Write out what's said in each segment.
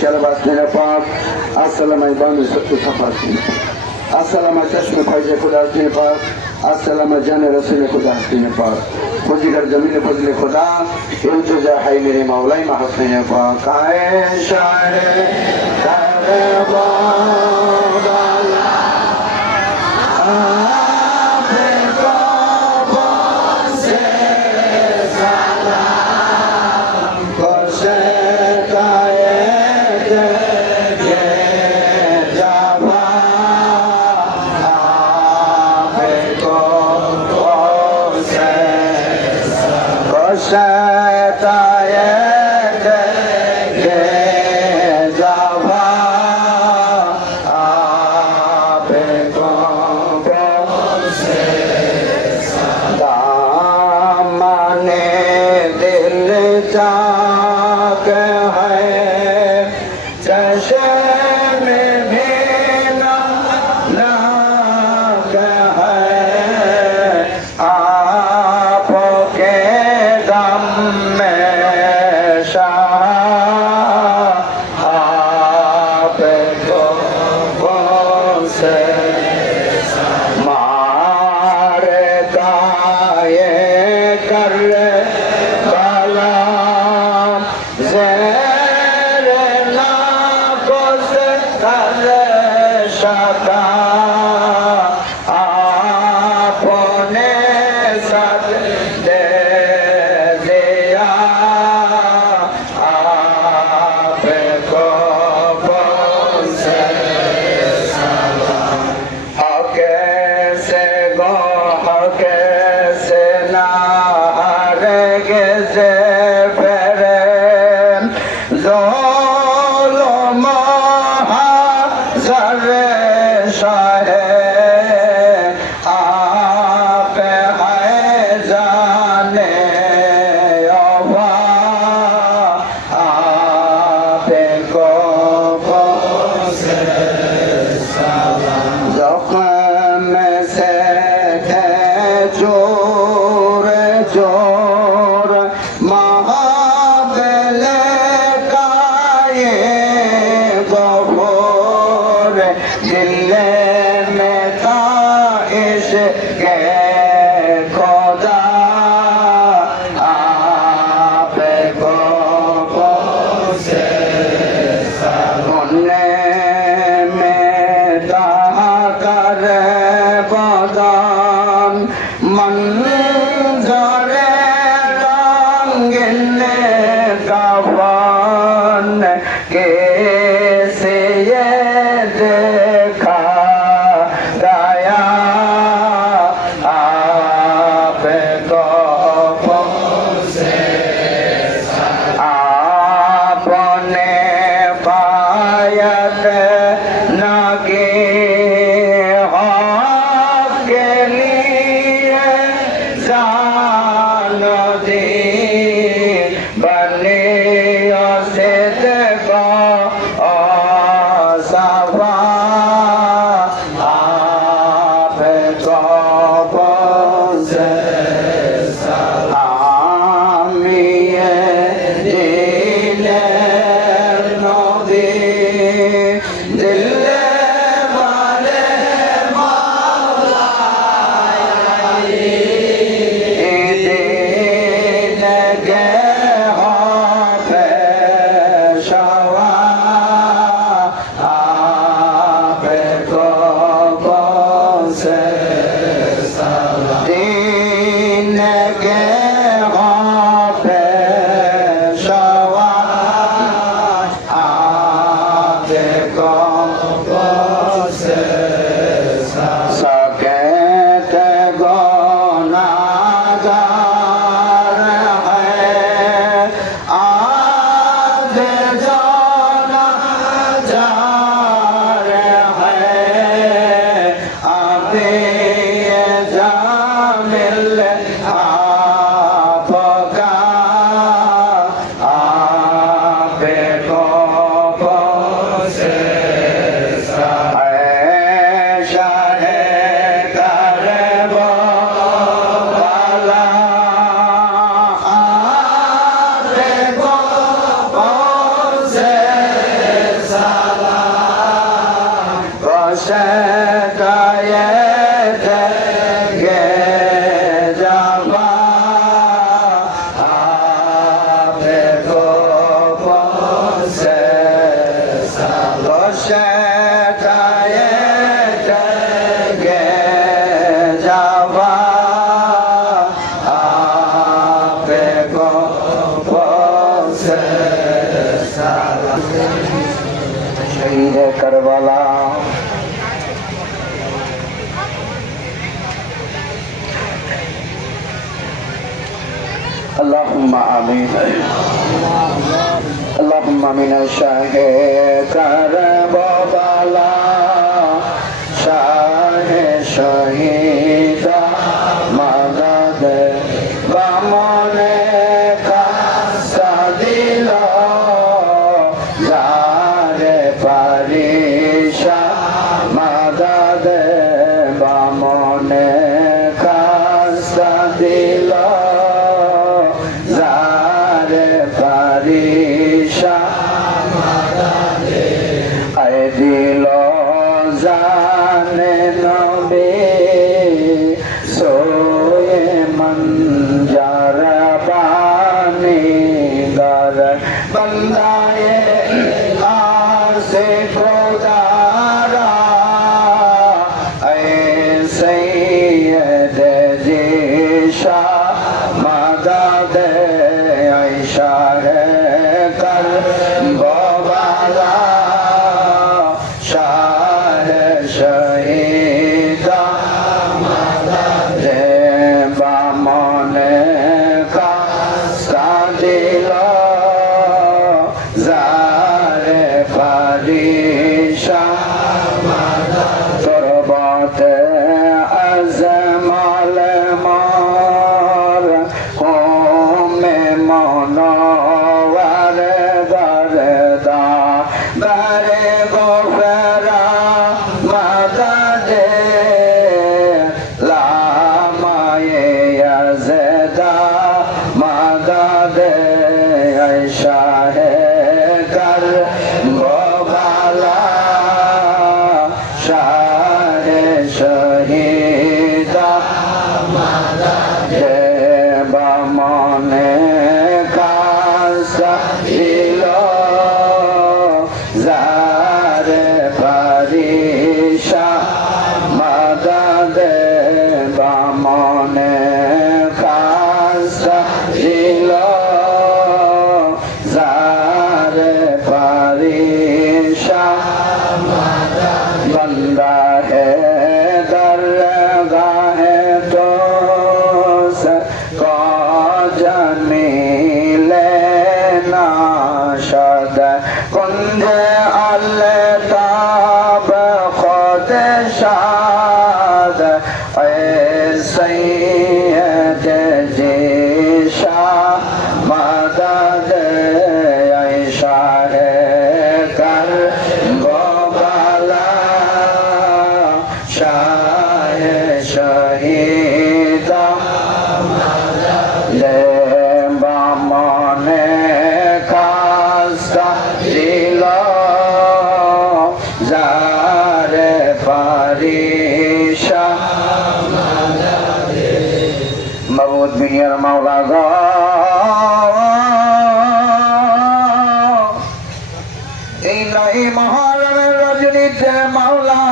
شلباس نپاک السلام ایبان صفات السلام چشم فیض خدا دین پاک السلام جان رسول خدا دین پاک فضیلت زمین فضل خدا التجا ہے میرے مولا محسن پاک آئے شاعر बने से से सालों जाए गे जावा आपे को से शहीद करबला अल्लाहुम्मा आमीन अल्लाहुम्मा आमीन शाहे करबला शाहे शहीदा मदद बामने का सदिलो जारे परीशा मदद बामने का सदिलो परीशा आए दिलो जाने नबी सोए मंजर पानी गर बंदाए आसे खुदारा ऐसे जीशा मदद ऐशा है कर बोबाला शाह शहीदा दे बामने का सादिलो जारे परीशा तुरबत अजमल मार में मनोवर दरदा बरे गोफरा मददे लामाए यज़दा मददे ऐशा है कर गोबाला शाह शहीदा मददे बामने का सदिलो जारे परीशा मदद बामने का सदिलो जारे परीशा बंदा है दरगाह है तो जमीले नाशद कुंज अल्ताब खुद शाद सैयद जीशा मदद ऐशा है कर गोबाला शाह शहीदा ले बामने का सदिलो जारे परीशा मबूद दुनियार मौला गो এই নয় মহরমের রজনীতে মাওলা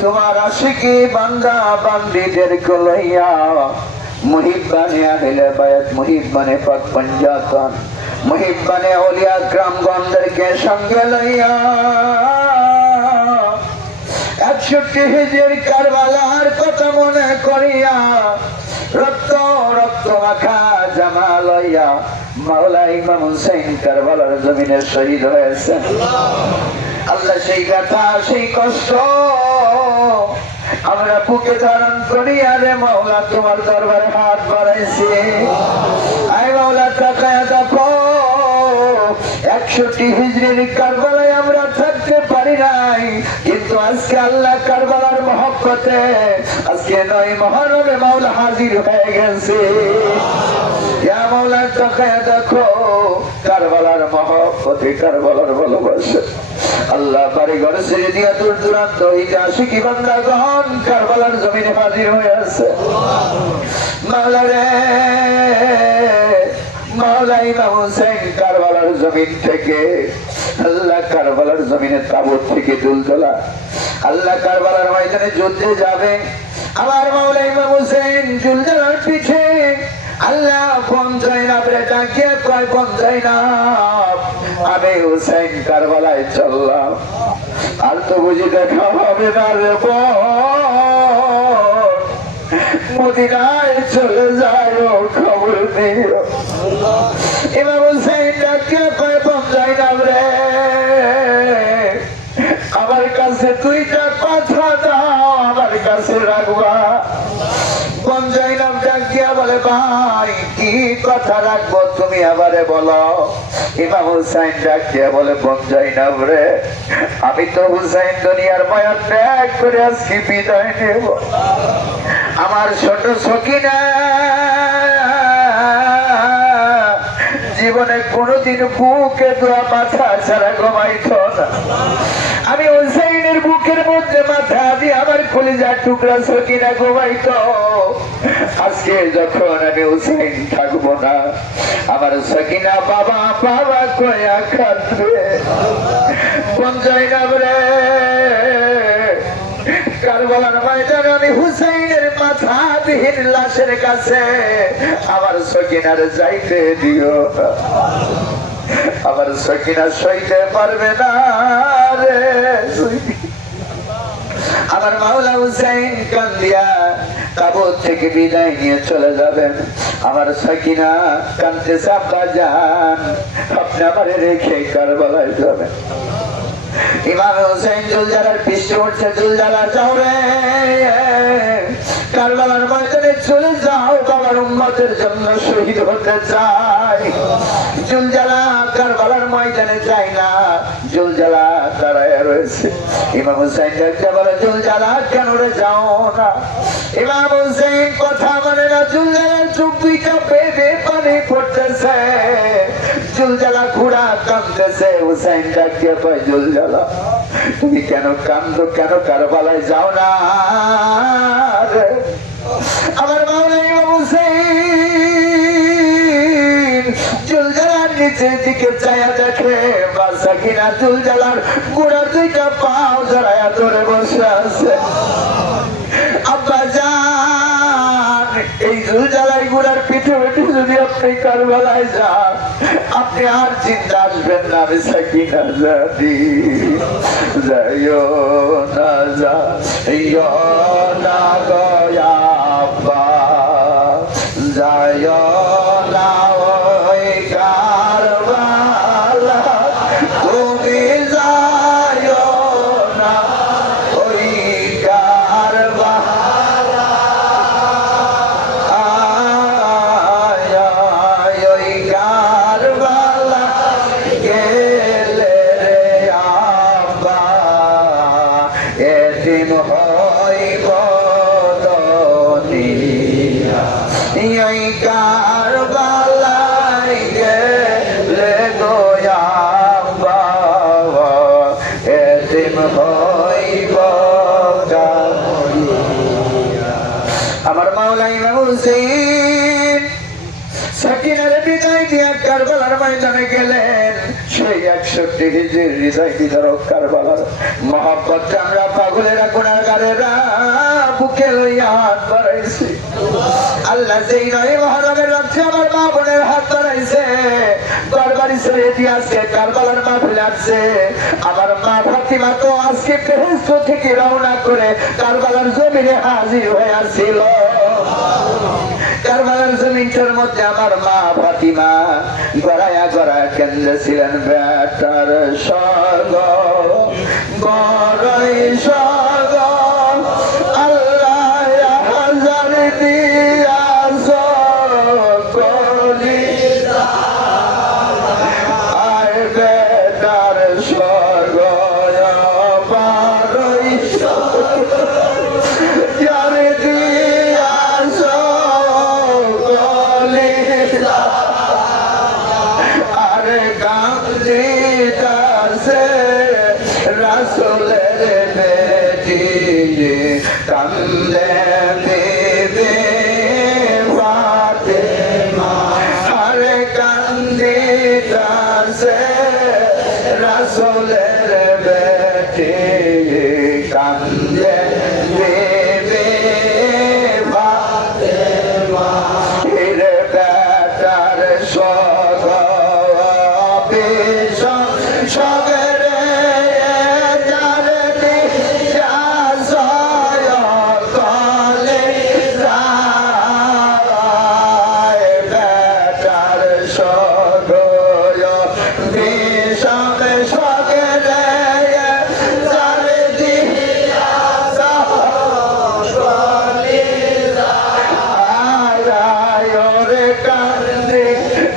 তোমার আশিকি বান্দা বান্দীদের লইয়া মুহিব্বানে আহলে বায়াত মুহিব্বানে পাক পঞ্জাতন মুহিব্বানে আউলিয়া গ্রামগণদেরকে সঙ্গে লইয়া ৬১ হিজরির কারবালার কথা মনে করিয়া রক্ত রক্ত মাখা জামা লইয়া মাওলা ইমাম হুসাইন কারবালার জমিনে শহীদ হয়েছেন। আল্লাহ সেই ব্যথা সেই কষ্ট আমরা বুকে ধারণ করি। আরে মাওলা তোমার দরবারে হাত বাড়াইছি। আয় মাওলা তাকায়া দেখো ৬১ হিজরির কারবালায় আমরা থাকতে পারি নাই, কিন্তু আজকে আল্লাহ কারবালার মহব্বতে আজকে ৯ মুহররমে মাওলা হাজির হয়ে গেছে। ইয়া মাওলা তাকায়া দেখো কারবালার মহব্বতে কারবালার ভালোবাসা আল্লাহ বাড়ি ঘরে ছেড়ে দিয়া দূর দূরান্ত হইতে আশিকি বান্দাগণ কারবালার জমিনে হাজির হয়ে আছে। মাওলা রে মাওলা ইমাম হুসাইন কারবালার জমিন থেকে আল্লাহ কারবালার জমিনের তাবুত থেকে দুলদোলা আল্লাহ কারবালার ময়দানে যুদ্ধে যাবে। আমার মাওলা ইমাম হুসাইন জুলজালার পিঠে আল্লাহ পঞ্চায় না ডাকিয়ে কয় পঞ্চায় না আমি হুসাইন কারবালায় চললাম, আর তো বুঝি দেখা হবে না রে মদিনায় চলে যায় খবর দিও। ইমাম হুসাইন ডাকিয়ে কয় পঞ্চায় না রে আমার কাছে দুইটা কথা দাও, আমার কাছে রাখবা। পঞ্চায় নাম ডাকিয়া বলে ভাই কি কথা রাখবো তুমি আবারে বলো। ইমাম হুসাইন ডাকিয়া বলে পঞ্চায় নাম রে আমি তো হুসাইন দুনিয়ার মায়া ত্যাগ করে আজকে বিদায় নেব। আমার ছোট সখিনা জীবনে কোনোদিন বুকে দোয়া মাথা ছাড়া ঘুমাইত না। আমি হুসাইনের বুকের মধ্যে মাথা দিয়ে আমার কলিজার টুকরা সখিনা ঘুমাইত। আজকে যখন আমি হুসাইন থাকবো না আমার সখিনা বাবা বাবা কয়া কাঁদবে। পঞ্চায় নাম রে কারবালার ময়দানে আমি হুসাইনের মাথা বিহীন লাশের কাছে আমার সখিনার যাইতে দিও, আমার সখিনা সইতে পারবে না রে। আমার মাওলা হুসাইন কান্দিয়া তাবুত থেকে বিদায় নিয়ে চলে যাবেন। আমার সখিনা কান্দতেছে আব্বা জান আপনি আমারে রেখে কারবালায় যাবেন। ইমাম হুসাইন জুলজালার পিষ্টে উঠছে, জুলজালা যাও রে কারবালার ময়দানে চলে যাও, বাবার উম্মতের জন্য শহীদ হতে চাই। জুলজালা কারবালার ময়দানে যায় না, জুলজালা দাঁড়ায় রয়েছে। ইমাম হুসাইন দেখতে বলে জুলজালা কেন রে যাও না। ইমাম হুসাইন কথা মানে না, জুলজালার চোখ দুইটা বেঁধে পানি পড়তেছে, জুলজালা ঘোড়া কাঁদতেছে। হুসাইন ডাকিয়ে কয় জুলজালা তুমি কেন কান্দো, কেন কারবালায় যাও না। আমার মাওলা ইমাম হুসাইন জুলজালার নিচের দিকে চায়া দেখে বাসা কিনা জুলজালার গোড়া দুইটা পাও জড়ায়া ধরে বসে আছে। আব্বা জান এই জুলজালাই গোড়ার পিঠে পিঠে যদি আপনি কারবালায় যান আপনি আর চিন্তা আসবেন না। আমি সাকিনা জানি যাইও না যাইও না গয়া আব্বা যাইও না ওই কারবালা তুমি যাইও না ওই কারবালা ওই কারবালা গেলে রে আব্বা এদিন হইব দুনিয়া এই কারবালায় গেলে গো আব্বা এদিন হইব। আমার মাওলা ইমাম হুসাইন সকিনার বিদায় দিয়া কারবালার ময়দানে গেলেন। সেই 61 হিজরির হৃদয় বিদারক কারবালার মহব্বত আমরা পাগলেরা গুনাহগারেরা বুকে লইয়া হাত বাড়াইছি। আল্লাহ যেই নয় মহরমের রাত্রে আমার মা বোনের হাত বাড়াইছে, ঘরবাড়ি ছেড়ে দিয়ে আজকে কারবালার মাহফিলে আসছে। আমার মা ফাতিমা তো আজকে বেহেশত থেকে রওনা করে কারবালার জমিনে হাজির হয়ে আসছিল। কারবালার জমিনটার মধ্যে আমার মা ফাতিমা গড়ায়া গড়ায়া কেন্দ্রে ছিলেন। বেটার স্বর্গ বড়ই স্বর্গ আল্লাহ হাজার দিয়াছ কলিজা আর বেটার স্বর্গ বড়ই স্বর্গ যার দিয়াছ কলিজা আরে কান্দিতাছে রাসূলের বেটি কান্দে বিবি ফাতেমা আরে কাছে রাসূলের বেটি কান্দে বিবি ফাতেমা হিরে বেটার সগবে সগরে যারে দিয়া সয় কলে রায় বেটার সগয় বিষম সগরে যারে দিয়া সয় কলে রায় রে কান্দে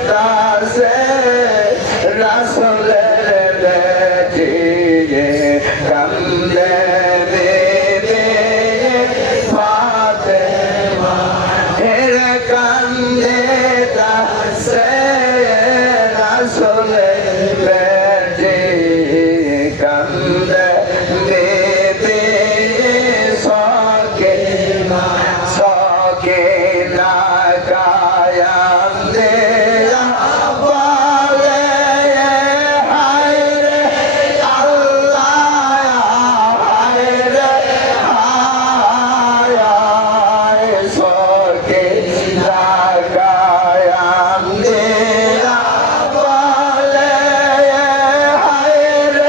দাসে রাসূলের বেটি কান্দে বিবি ফাতেমা হেরে কান্দে দাসে রাসূলের বেটি কান্দে বিবি সকিনা সকিনা কায়ান্দে বলে হায় রে আল্লাহ হায় রে হায় সকিনা কায়ান্দে বলে হায় রে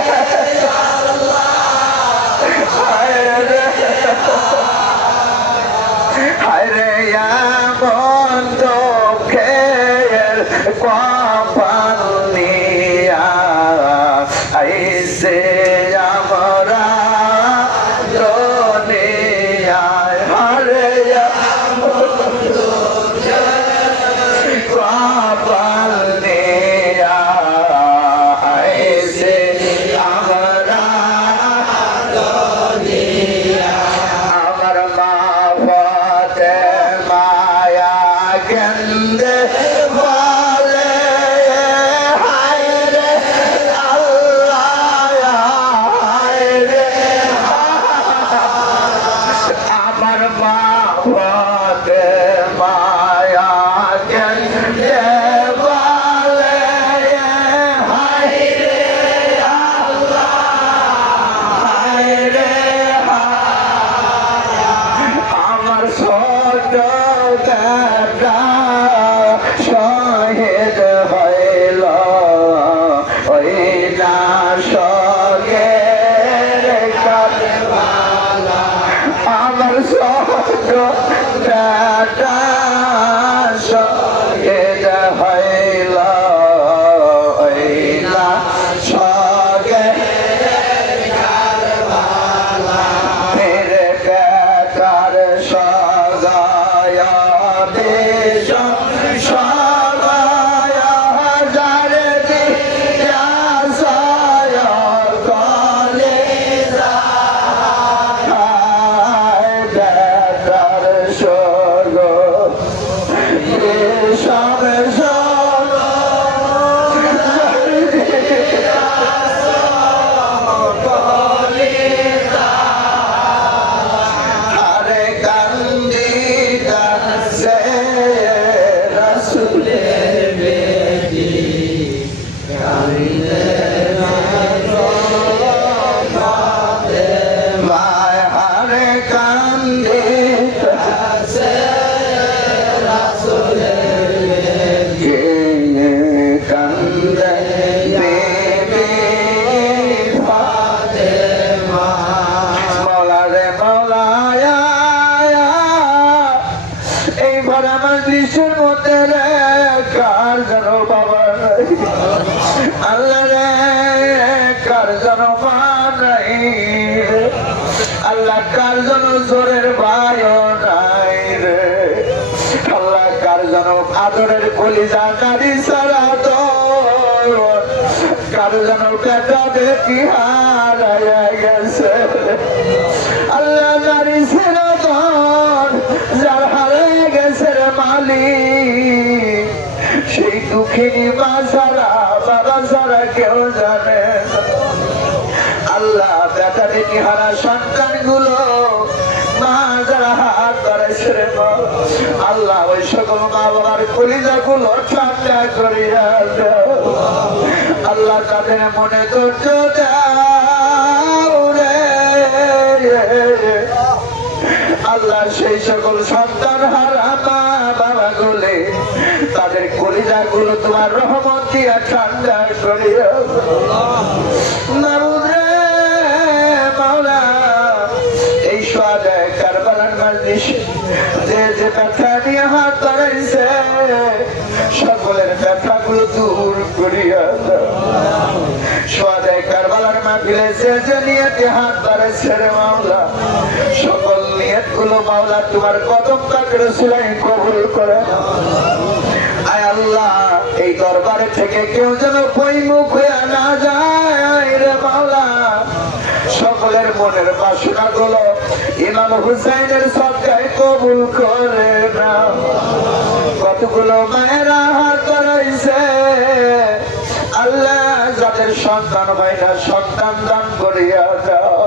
আল্লাহ হায় রে হায়রে এমন দুঃখের কপাল নিয়া আইসে আমরা দুনিয়ায় হায়রে এমন দুঃখের কপাল নিয়া আইসে আমরা আমার মা ফাতেমায়া কেন্দে বলে হায় রে আল্লাহ হায় রে আমার মা ফাতেমায়া কেন্দে বলে হায় রে আল্লাহ হায় রে আমার ছোট বেটা শহীদ হইল ওই না সগের কারবালা আমার ছোট বেটা শহীদ হইল ওই না সগের মেরে বেটার সগায় দেশ সগায় যারে দিয়া সয় কলে রায় বেটার সগ সব সগ আরে কান্দি দাসে রাসূলের বেটি কান্দে মায় হারে কান্দি দাসে রাসূলের বেটি কান্দে বিবি ফাতেমা মওলা রে মওলায়া এইবার আমার দৃশ্যের মধ্যে রে কার যেন বাবা নাই আল্লাহ রে কার যেন মা নাই আল্লাহ কার যেন জোরের ভাইও নাই রে আল্লাহ কার যেন আদরের কলিজা নারী সারা তো কার যেন পেটা বেটি হারাইয়া গেছে আল্লাহ নারী সেরা ধন যার হারাইয়া গেছে রে মালিক সেই দুঃখিনী মা ছাড়া বাবা ছাড়া কেউ জানে না। আল্লাহ বেটা বেটি হারা সন্তান গুলো মা যারা হাত ধরেছে রে আল্লাহ ওই সকল মা বাবার কলিজা গুলো ঠান্ডা করিয়া দাও আল্লাহ তাদের মনে ধৈর্য দাও রে। আল্লাহ সেই সকল সন্তান হারা মা বাবা গুলে তাদের কলিজা গুলো তোমার রহমত দিয়া ঠান্ডা করিয়া মাওলা। এই সোয়াদায় কারবালার মাজলিস যে যে ব্যথা নিয়ে হাত বাড়াইছে সকলের ব্যথা গুলো দূর করিয়া দাও। সোয়াদায় কারবালার মাহফিলে যে যে নিয়তে হাত বাড়াইছে রে মাওলা সকল নিয়ত গুলো মাওলা তোমার কদম পাকের রসুলাই কবুল করে। আয় আল্লাহ এই দরবারে থেকে কেউ যেন বইমুখ হয়ে না যায় রে মাওলা। সকলের মনের বাসনা গুলো ইমাম হুসাইনের সদকায় কবুল করে না। কতগুলো মায়েরা হাত বাড়াইছে আল্লাহ যাদের সন্তান হয় না সন্তান দান করিয়া দাও।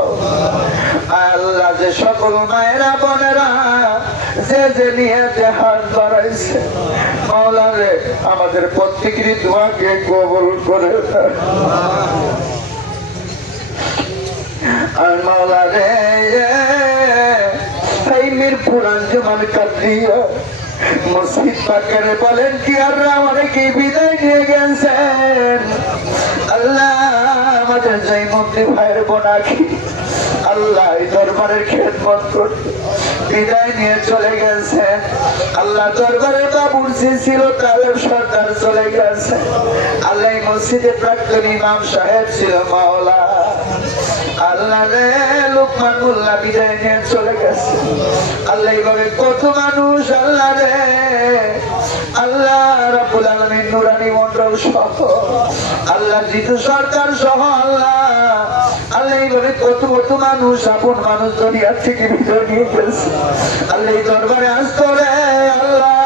আল্লাহ যে সকল মায়েরা বোনেরা যে যে নিয়ে হাত বাড়াইছে মাওলা রে আমাদের প্রত্যেকেরই দোয়াকে কবুল করে দাও। আর মাওলা রে এই মিরপুর আঞ্জুমান কাদরিয়া মসজিদ পাকের বলেন কি আর আমাদেরকে বিদায় নিয়ে গেছেন আল্লাহ আমাদের জয় মন্ত্রী ভাইয়ের বোনাকি আল্লাহ এই দরবারের খেদমত করতে বিদায় নিয়ে চলে গেছেন। আল্লাহ দরবারের বাবুর্চি ছিল কালেব সরকার চলে গেছে। আল্লাহ এই মসজিদে প্রাক্তন ইমাম সাহেব ছিল মাওলা। আল্লাহ রে লোকমান মোল্লা বিদায় নিয়ে চলে গেছে। আল্লাহ এইভাবে কত মানুষ আল্লাহ রে আল্লাহ রাব্বুল আলামিন নুরানি মন্ডল সহ আল্লাহ জিতু সরকার সহ আল্লাহ আল্লাহ এইভাবে কত কত মানুষ আপন মানুষ দুনিয়া থেকে বিদায় নিয়ে গেছে। আল্লাহ এই দরবারে আসতো রে আল্লাহ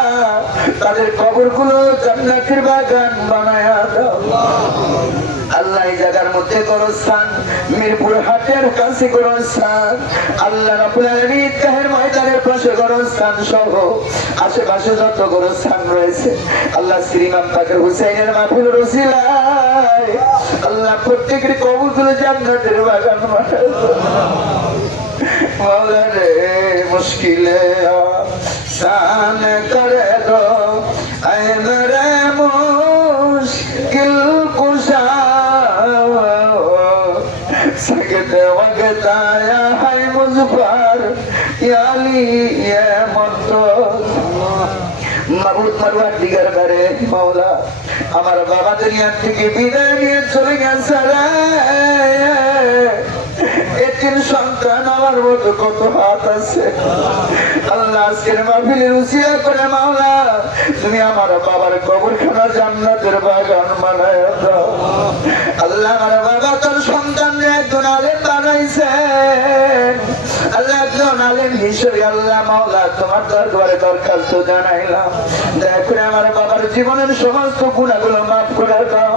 তাদের কবর গুলো জান্নাতের বাগান বানায় দাও। আল্লাহ এই জায়গার মধ্যে গোরস্থান মিরপুর হাটের কাছে গোরস্থান আল্লাহ রাব্বুল আলামিন ঈদগাহের ময়দানের পাশে গোরস্থান সহ আশেপাশে যত গোরস্থান রয়েছে আল্লাহ শ্রীমান পাকের হুসাইনের মাহফিল রসিলায় আল্লাহ প্রত্যেকের কবরগুলো জান্নাতের বাগান বানায় মাওলা রে মুশকিলে আসান করে দো আয় মেরে মুশকিল কুশা सकते वक्त आया है मुझ पर याली ये मतो মাবুদ মারওয়ার দিগার বারে মাওলা আমার বাবা দুনিয়া থেকে বিদায় নিয়ে চলে গেছে রে। এতিম সন্তান আমার মতো কত হাত আছে আল্লাহ আজকের মাহফিলের উসিলা করে মাওলা তুমি আমার বাবার কবরখানা জান্নাতের বাগান বানায় দাও। আল্লাহ আমার বাবা তোর সন্তান একজন আলেম বানাইছেন আল্লাহ একজন আলেম হিসেবে আল্লাহ মাওলা তোমার দরবারে দরখাস্ত জানাইলাম দয়া করে আমার বাবার জীবনের সমস্ত গুনাহগুলো মাফ করে দাও।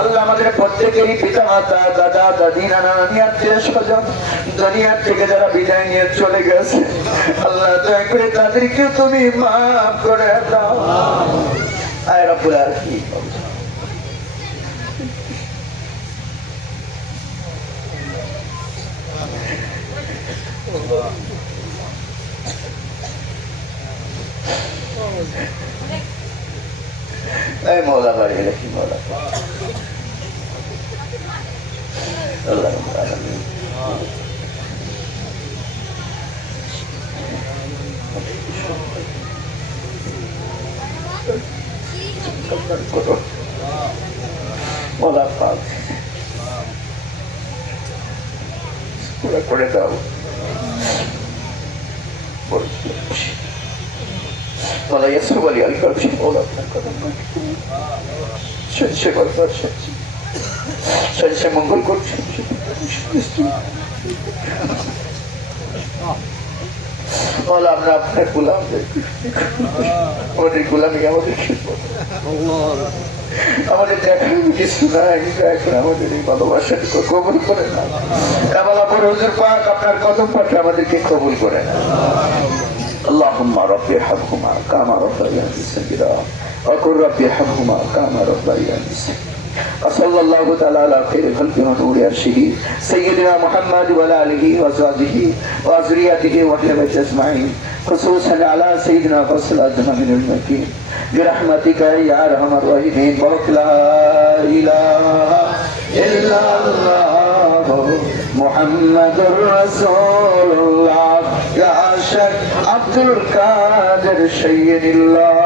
আল্লাহ আমাদের প্রত্যেকেরই পিতা মাতা দাদা দাদি নানা নানি আত্মীয় স্বজন দুনিয়া থেকে যারা বিদায় নিয়ে চলে গেছে আল্লাহ দয়া করে তাদেরকে তুমি মাফ করে দাও। আয় রব্বুল আলামিন এই মওলা বাড়ি রাখি মওলা আল্লাহ আলামিন মওলা পাক পুরো করে দাও মওলা ইয়াসুব আলী আল করছি মওলা সে করবার সে মঙ্গল করছি মওলা আমরা আপনার গোলাম আমাদের গোলামি আমাদের আমাদের দেখার কিছু নাই এখন আমাদের এই ভালোবাসাকে কবুল করে না কামালাপুর হুজুর পাক আপনার কদম পাঠে আমাদেরকে কবুল করে না। اللهم رب ارحمهما كما ربياني صغيرا وقل رب ارحمهما كما ربياني صغيرا وصلى الله تعالى على خير خلقه ونور عرشه سيدنا محمد وعلى آله وأزواجه وذريته وأهل بيته أجمعين خصوصا على سيدنا فصل أجمع من المكين برحمتك يا أرحم الراحمين بارك لا إله إلا الله محمد رسول الله يا شيخ عبد القادر شيد الله